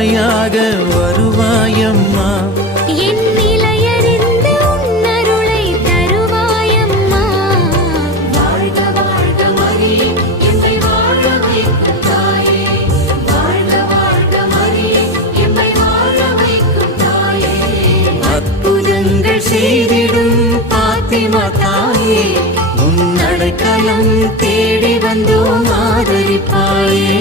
தாயாக வருவாயம்மா. என் நிலையறிந்து உன்னருளை தருவாயம்மா. வாழ்க வாழ்க மரியே எம்மை வாழ வைக்கும் தாயே. வாழ்க வாழ்க மரியே எம்மை வாழ வைக்கும் தாயே. அற்புதங்கள் செய்திடும் பாத்திமா தாயே, உன்னடைக்கலம் தேடி வந்தோம் ஆதரிப்பாயே.